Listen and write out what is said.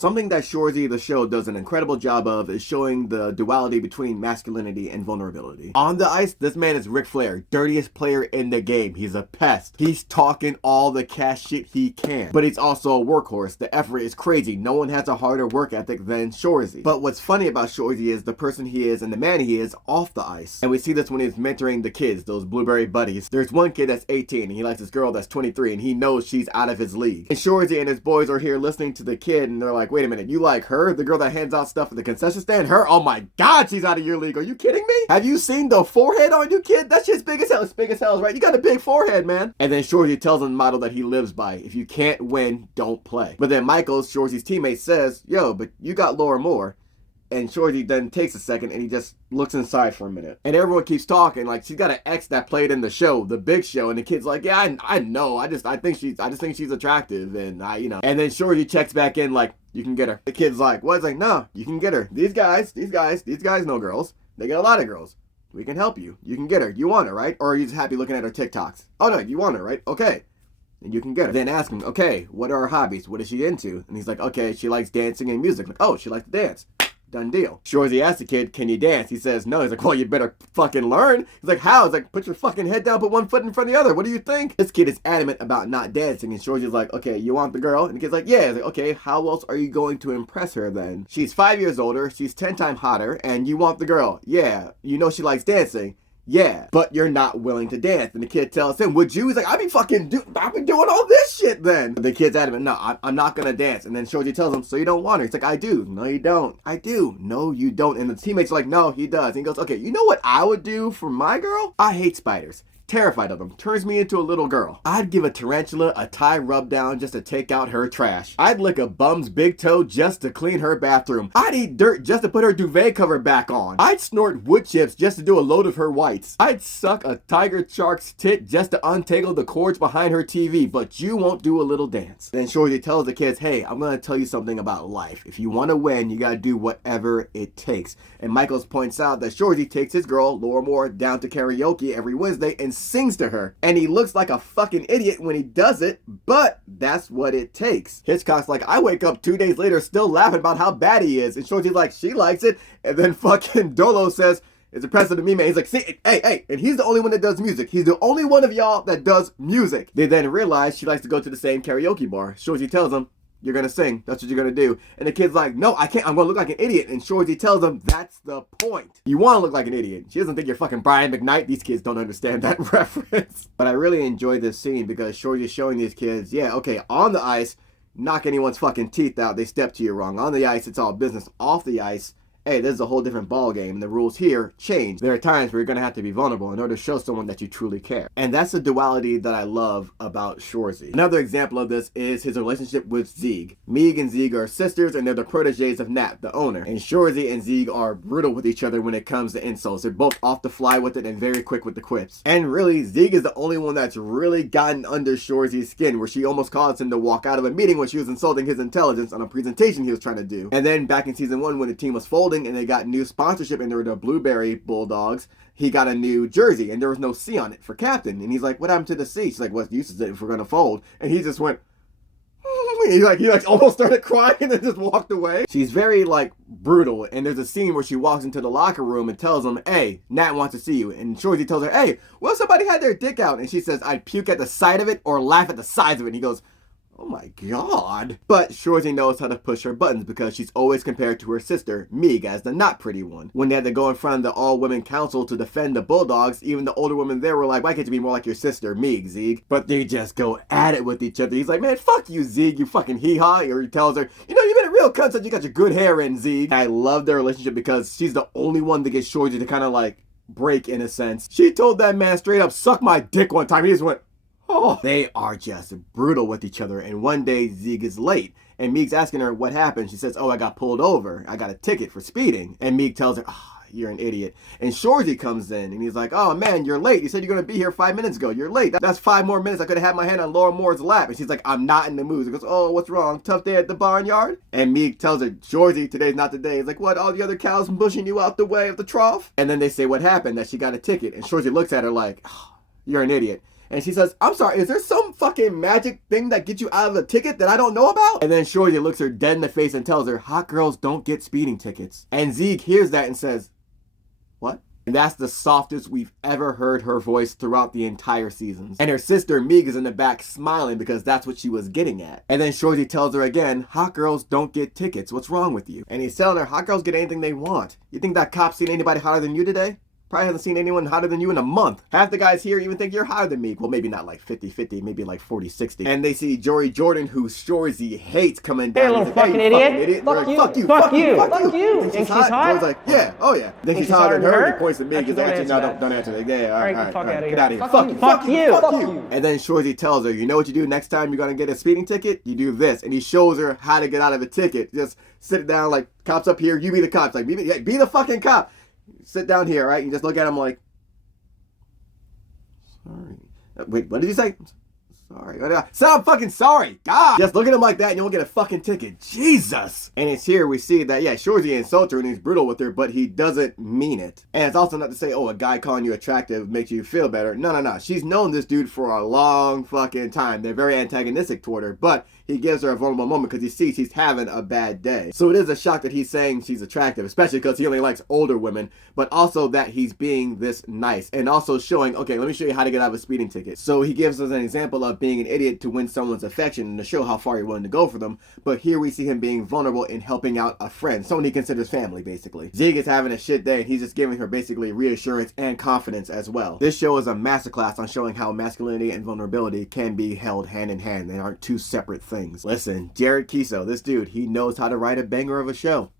Something that Shoresy the show does an incredible job of is showing the duality between masculinity and vulnerability. On the ice, this man is Ric Flair, dirtiest player in the game. He's a pest. He's talking all the cash shit he can. But he's also a workhorse. The effort is crazy. No one has a harder work ethic than Shoresy. But what's funny about Shoresy is the person he is and the man he is off the ice. And we see this when he's mentoring the kids, those blueberry buddies. There's one kid that's 18 and he likes this girl that's 23 and he knows she's out of his league. And Shoresy and his boys are here listening to the kid and they're like, wait a minute, you like her? The girl that hands out stuff at the concession stand? Her? Oh my god, she's out of your league. Are you kidding me? Have you seen the forehead on you, kid? That shit's big as hell. It's big as hell, right? You got a big forehead, man. And then Shoresy tells him the motto that he lives by. If you can't win, don't play. But then Michael, Shoresy's teammate, says, yo, but you got Laura Moore. And Shoresy then takes a second and he just looks inside for a minute. And everyone keeps talking like she's got an ex that played in the show, the big show. And the kid's like, yeah, I know. I just think she's attractive. And And then Shoresy checks back in like, you can get her. The kid's like, what? It's like, no, you can get her. These guys know girls. They get a lot of girls. We can help you. You can get her. You want her, right? Or are you just happy looking at her TikToks? Oh no, you want her, right? Okay. And you can get her. Then ask him, okay, what are her hobbies? What is she into? And he's like, okay, she likes dancing and music. Like, oh, she likes to dance. Done deal. Shoresy asks the kid, can you dance? He says, no. He's like, well, you better fucking learn. He's like, how? He's like, put your fucking head down, put one foot in front of the other. What do you think? This kid is adamant about not dancing. And Shoresy's like, okay, you want the girl? And the kid's like, yeah. He's like, okay, how else are you going to impress her then? She's 5 years older. She's 10 times hotter. And you want the girl? Yeah. You know she likes dancing. Yeah, but you're not willing to dance. And the kid tells him, would you? He's like, I've been doing all this shit then. The kid's adamant, no, I'm not gonna dance. And then Shoresy tells him, so you don't want her? He's like, I do. No, you don't. I do. No, you don't. And the teammates are like, no, he does. And he goes, okay, you know what I would do for my girl? I hate spiders. Terrified of them. Turns me into a little girl. I'd give a tarantula a Thai rub down just to take out her trash. I'd lick a bum's big toe just to clean her bathroom. I'd eat dirt just to put her duvet cover back on. I'd snort wood chips just to do a load of her whites. I'd suck a tiger shark's tit just to untangle the cords behind her TV, but you won't do a little dance. Then Shoresy tells the kids, hey, I'm gonna tell you something about life. If you want to win, you gotta do whatever it takes. And Michaels points out that Shoresy takes his girl, Laura Moore, down to karaoke every Wednesday and sings to her. And he looks like a fucking idiot when he does it, but that's what it takes. Hitchcock's like, I wake up 2 days later still laughing about how bad he is. And Shoresy's like, she likes it. And then fucking Dolo says, it's impressive to me, man. He's like, see, hey. And he's the only one that does music. He's the only one of y'all that does music. They then realize she likes to go to the same karaoke bar. Shoresy tells him, you're gonna sing. That's what you're gonna do. And the kid's like, no, I can't. I'm gonna look like an idiot. And Shoresy tells him, that's the point. You wanna look like an idiot. She doesn't think you're fucking Brian McKnight. These kids don't understand that reference. But I really enjoyed this scene because Shoresy's showing these kids, yeah, okay, on the ice, knock anyone's fucking teeth out. They step to you wrong. On the ice, it's all business. Off the ice, hey, this is a whole different ball game, and the rules here change. There are times where you're gonna have to be vulnerable in order to show someone that you truly care. And that's the duality that I love about Shoresy. Another example of this is his relationship with Zieg. Meeg and Zieg are sisters, and they're the proteges of Nat, the owner. And Shoresy and Zieg are brutal with each other when it comes to insults. They're both off the fly with it and very quick with the quips. And really, Zieg is the only one that's really gotten under Shoresy's skin, where she almost caused him to walk out of a meeting when she was insulting his intelligence on a presentation he was trying to do. And then back in season 1, when the team was folding, and they got new sponsorship and they were the Blueberry Bulldogs, he got a new jersey and there was no C on it for captain. And he's like, what happened to the C? She's like, what use is it if we're gonna fold? And he just went, he almost started crying and then just walked away. She's very brutal, and there's a scene where she walks into the locker room and tells him, hey, Nat wants to see you. And Shoresy tells her, hey, well, somebody had their dick out. And she says, I'd puke at the sight of it or laugh at the size of it. And he goes, oh my god. But Shoresy knows how to push her buttons because she's always compared to her sister, Meeg, as the not pretty one. When they had to go in front of the all-women council to defend the Bulldogs, even the older women there were like, why can't you be more like your sister, Meeg, Zieg? But they just go at it with each other. He's like, man, fuck you, Zieg, you fucking hee-haw. Or he tells her, you know, you've been a real cunt since you got your good hair in, Zieg. I love their relationship because she's the only one that gets Shoresy to kind of break in a sense. She told that man straight up, suck my dick one time. He just went, oh, they are just brutal with each other. And one day Zieg is late and Meeg's asking her what happened. She says, oh, I got pulled over. I got a ticket for speeding. And Meeg tells her, oh, you're an idiot. And Shoresy comes in and he's like, oh man, you're late. You said you're going to be here 5 minutes ago. You're late. That's 5 more minutes. I could have had my hand on Laura Moore's lap. And she's like, I'm not in the mood. He goes, oh, what's wrong? Tough day at the barnyard? And Meeg tells her, Shoresy, today's not the day. He's like, what? All the other cows pushing you out the way of the trough? And then they say what happened, that she got a ticket. And Shoresy looks at her like, oh, you're an idiot. And she says, I'm sorry, is there some fucking magic thing that gets you out of the ticket that I don't know about? And then Shoresy looks her dead in the face and tells her, hot girls don't get speeding tickets. And Zeke hears that and says, what? And that's the softest we've ever heard her voice throughout the entire seasons. And her sister Meeg is in the back smiling because that's what she was getting at. And then Shoresy tells her again, hot girls don't get tickets. What's wrong with you? And he's telling her, hot girls get anything they want. You think that cop's seen anybody hotter than you today? Probably hasn't seen anyone hotter than you in a month. Half the guys here even think you're higher than me. Well, maybe not like 50-50, maybe like 40-60. And they see Jory Jordan, who Shoresy hates, coming down. Hey, little fucking idiot. Fuck you. Fuck you. Think she's hot? Jory's like, yeah, oh yeah. Think she's hotter than her? He points at me. He's like, actually, no, don't answer that. Yeah, all right, get the fuck out of here. Get out of here. Fuck you. And then Shoresy tells her, you know what you do next time you're gonna get a speeding ticket? You do this. And he shows her how to get out of a ticket. Just sit down like, cops up here, you be the cops. Like, be the fucking cop. Sit down here, right? You just look at him like, sorry. Wait, what did you say? Sorry. Say I'm fucking sorry. God. Just look at him like that and you'll get a fucking ticket. Jesus. And it's here we see that, yeah, Shoresy insults her and he's brutal with her, but he doesn't mean it. And it's also not to say, oh, a guy calling you attractive makes you feel better. No. She's known this dude for a long fucking time. They're very antagonistic toward her, but he gives her a vulnerable moment because he sees she's having a bad day. So it is a shock that he's saying she's attractive, especially because he only likes older women, but also that he's being this nice and also showing, okay, let me show you how to get out of a speeding ticket. So he gives us an example of being an idiot to win someone's affection and to show how far you're willing to go for them. But here we see him being vulnerable in helping out a friend, someone he considers family, basically. Zig is having a shit day and he's just giving her basically reassurance and confidence as well. This show is a masterclass on showing how masculinity and vulnerability can be held hand in hand. They aren't two separate things. Listen, Jared Kiso, this dude, he knows how to write a banger of a show.